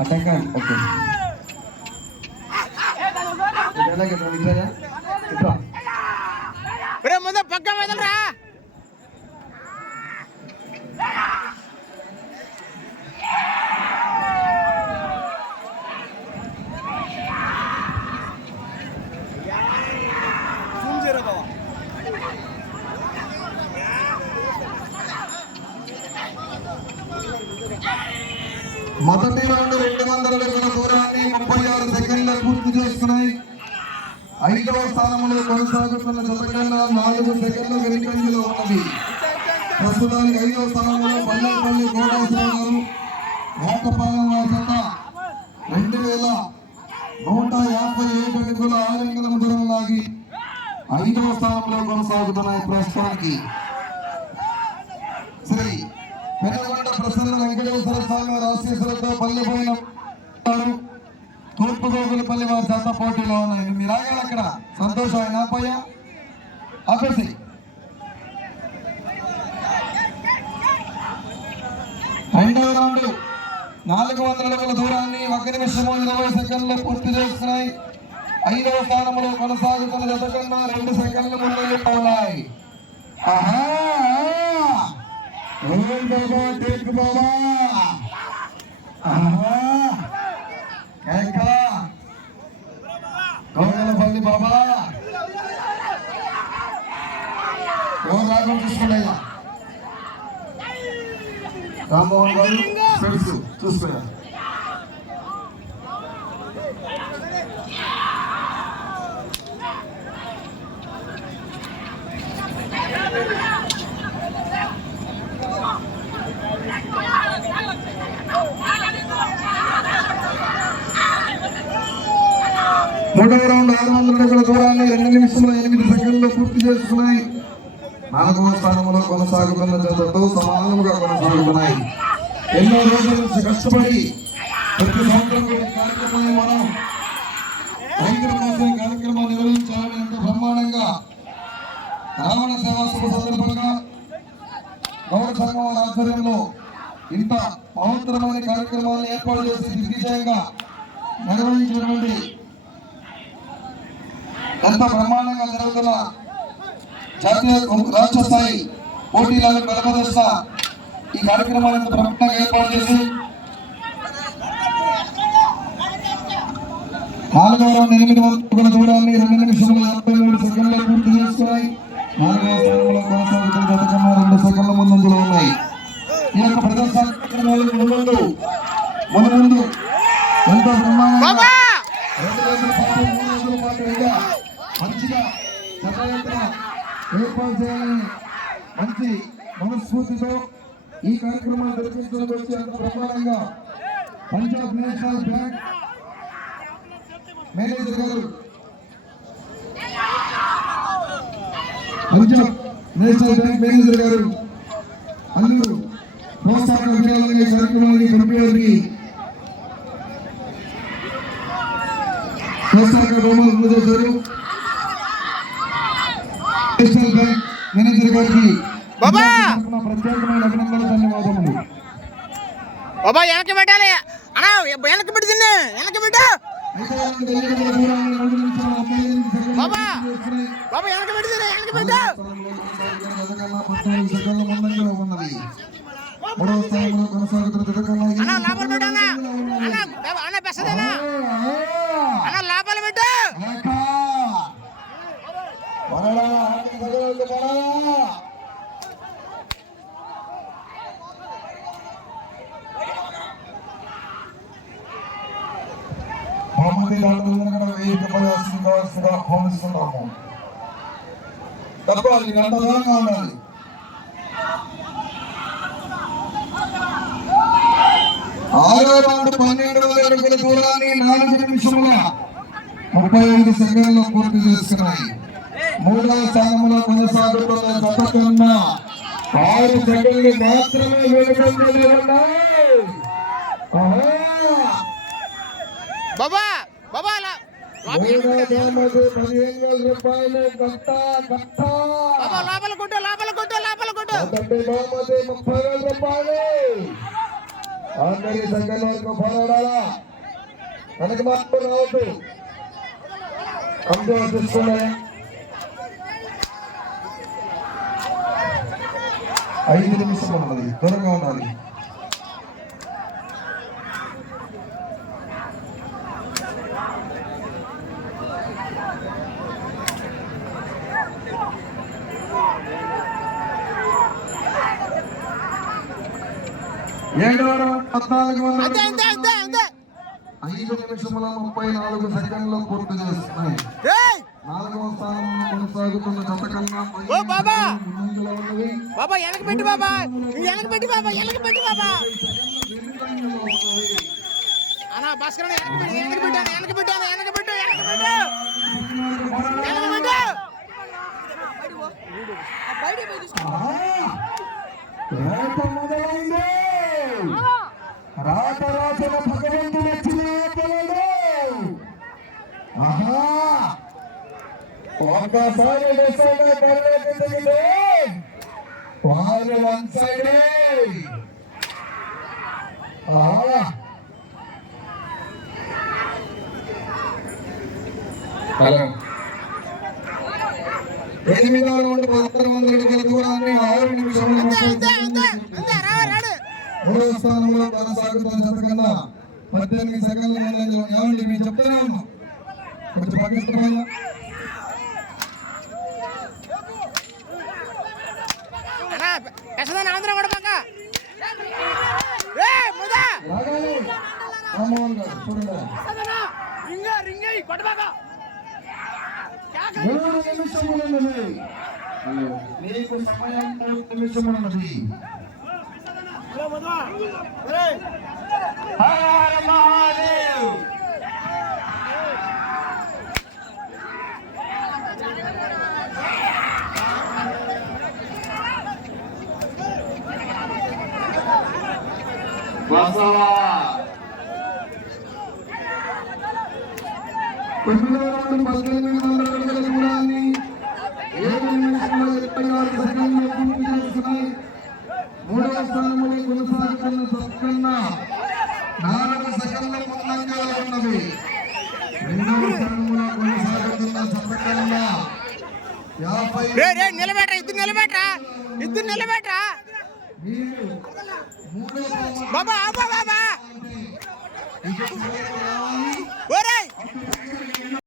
Attacker okay. ఇలాగే నువ్వు ఇట్లా ఇట్లా. ఒరే ముందు పక్క వదలరా మొదటి రౌండ్ రెండు వందల అడుగుల దూరాన్ని ముప్పై ఆరు సెకండ్ల పూర్తి చేసుకున్నాయి. ఐదవ స్థానంలో కొనసాగుతున్న జతకన్నా నాలుగు సెకండ్ల వెనుకంజలో ఉన్నది. ప్రస్తుతానికి ఐదవ స్థానంలో పల్లెపల్లి కోటేశ్వర గారు వేటపాలెం రెండు వేల నూట యాభై ఏడు అడుగుల ఆరంగల దూరం లాగి ఐదవ స్థానంలో కొనసాగుతున్నాయి ప్రస్తుతానికి. శ్రీ పెనుగొండ ప్రసన్న వెంకటేశ్వర స్వామి వారి ఆశీస్సులతో పల్లెపోయిన తూర్పు గోగులపల్లి వారి చేత పోటీలో ఉన్నాయి. మీరు ఆగాలి అక్కడ. సంతోషం ఆయన పోయా ఆపేసి. రెండవ రౌండ్. నాలుగు వందల అడుగుల దూరాన్ని ఒక నిమిషము ఇరవై సెకండ్లు పూర్తి చేస్తున్నాయి. ఐదవ స్థానంలో కొనసాగుతున్న జత కన్నా రెండు సెకండ్లు ముందు ఉన్నాయి ఆహా! ఓం బాబా టేక్ బాబా ఆహా బాబా ఎవరు రాగం చూసుకున్నాయా రామ్మోహన్ గారు తెలుసు చూసుకున్నా మూడవ రౌండ్ ఆరు వందల అడుగుల దూరాన్ని రెండు నిమిషముల ఎనిమిది సెకండ్లు పూర్తి చేసుకున్నాయి. నాలుగవ స్థానంలో కొనసాగుతున్న జతతో సమానముగా కొనసాగుతున్నాయి. ఎన్నో రోజుల నుంచి కష్టపడి ప్రతి సంవత్సరం కూడా కార్యక్రమాన్ని మనం రైతుల కార్యక్రమాన్ని నిర్వహించాలని ఎంతో బ్రహ్మాండంగా రావణ సేవా సభ సందర్భంగా గౌరవ సంఘం ఆధ్వర్యంలో ఇంత పవిత్రమైన కార్యక్రమాన్ని ఏర్పాటు చేసి దిగ్విజయంగా నిర్వహించినటువంటి ఎంత బ్రహ్మాండంగా జరుగుతున్న జాతీయ రాష్ట్ర స్థాయి పోటీలను ప్రథమదశ ఈ కార్యక్రమాలను బ్రహ్మాండంగా ఏర్పాటు చేసి నాలుగవ రౌండ్ ఎనిమిది వందల దూరాన్ని రెండు నిమిషముల యాభై మూడు సెకండ్లు పూర్తి చేసుకున్నాయి. నాలుగవ స్థానంలో కొనసాగుతున్న గత కన్నా రెండు సెకండ్ల ముందంజలో ఉన్నాయి. ఈ యొక్క ప్రదర్శన మునుముందు ఎంతో బ్రహ్మాండంగా రెండు పాటు మూడు రోజుల పాటు మంచిగా శోభయాత్ర ఏర్పాటు చేయాలని మంచి మనస్ఫూర్తితో ఈ కార్యక్రమాన్ని జరిపించడానికి వచ్చి అంత బ్రహ్మాండంగా పంజాబ్ నేషనల్ బ్యాంక్ మేనేజర్ గారు. పంజాబ్ నేషనల్ బ్యాంక్ మేనేజర్ గారు అందరూ ప్రోత్సాహం చేయాలని ఈ కార్యక్రమానికి పంపేవారికి ప్రోత్సాహక బహుమతులు అందజేశారు నేషనల్ బ్యాంక్ మేనేజర్ గారికి బాబా! తరపున ప్రత్యేకమైన అభినందనలు ధన్యవాదములు బాబా వెనక్కి పెట్టాలి అన్నా వెనక్కి పెట్టి తిన్ను వెనక్కి పెట్టు అయితే వాళ్ళు తెలియని వాళ్ళ దూరాన్ని రెండు నిమిషాల ముప్పై ఎనిమిది సెకండ్లు బాబా! పూర్తి చేసుకుని బాబా వెనక్కి పెట్టి తిన్ను వెనక్కి పెట్టు స్థానంలో కొనసాగుతున్న జతకన్నా పద్నాలుగు సెకండ్ల ముందంజలో ఉన్నది మూడవ స్థానంలో కొనసాగుతున్న జతకన్నా అన్న ఎనిమిది లోపల పెట్టు అన్న సెకండ్ల అన్న బాబా, అన్న పెసదేనా ఆ, అన్న లోపల పెట్టు అలక. వరడా, కూడా కావాల్సిందిగా తప్ప దూరంగా ఉండాలి ఆరో రౌండ్ పన్నెండు అడుగుల దూరాన్ని నాలుగు నిమిషముల ముప్పై ఐదు సెకండ్లు పూర్తి చేసుకున్నాయి మూడవ స్థానంలో కొనసాగుతున్న జత ఆరు సెకండ్లు మాత్రమే వెనుకంజలో బాబా! బాబా లోపల లోపల లోపల ముప్పై వేల రూపాయలు. వరకు పోరాడాలా? మాత్రం రావద్దు. కంప్యూటర్ ఐదు నిమిషం ఉన్నది త్వరగా ఉండాలి. రౌండ్ పద్నాలుగు ఐదు నిమిషముల ముప్పై నాలుగు సెకండ్లు పూర్తి చేస్తున్నాయి. నాలుగవ స్థానం కొనసాగుతున్న జత కన్నా పది ఓ బాబా! బాబా వెనక పెట్టి బాబా! వెనక పెట్టి బాబా వెనక పెట్టి బాబా. అన్నా భాస్కర్ వెనక పెట్టి వెనక పెట్టాను వెనక పెట్టాను వెనక పెట్టు వెనక పెట్టు ఆహా! రేట మొదలైంది రాత రాసిన భగవంతుడు వచ్చిన పిల్లడు దిగితే వారు వన్ సైడ్ హలో ఎనిమిదవ రౌండ్ పదహారు వందల అడుగుల దూరాన్ని ఆరు రాడు. మూడవ స్థానంలో కొనసాగుతున్న జత కన్నా పద్దెనిమిది సెకండ్ల ముందంజలో ఏమండి మేము చెప్తూనే ఉన్నాం కొంచెం పట్టిస్తున్నామా అన్నా పెసదాన్ని ఆంధ్ర కూడా పక్క ఏ ముదా రాగాలి రామ్మోహన్ గారు చూడండి రింగ రింగ కొట్టబాక మూడు నిమిషములున్నది నీకు సమయం మూడు నిమిషములున్నది హర మహాదేవ్ తొమ్మిదవ రౌండ్ పద్దెనిమిది వందల అడుగుల దూరాన్ని ఏడు నిమిషముల ఇరవై ఆరు సెకండ్లు పూర్తి చేసుకున్నాయి మూడవ స్థానంలో కొనసాగుతున్న సత్కన్న నాలుగు సెకండ్ల ముందంజలో ఉన్నది రెండవ స్థానంలో కొనసాగుతున్న సత్కన్న యాభై రే రే నిలబెట్రా ఇద్దరు నిలబెట్రా ఇద్దరు నిలబెట్రా మీరు మూడవ బాబా బాబా రావాలి.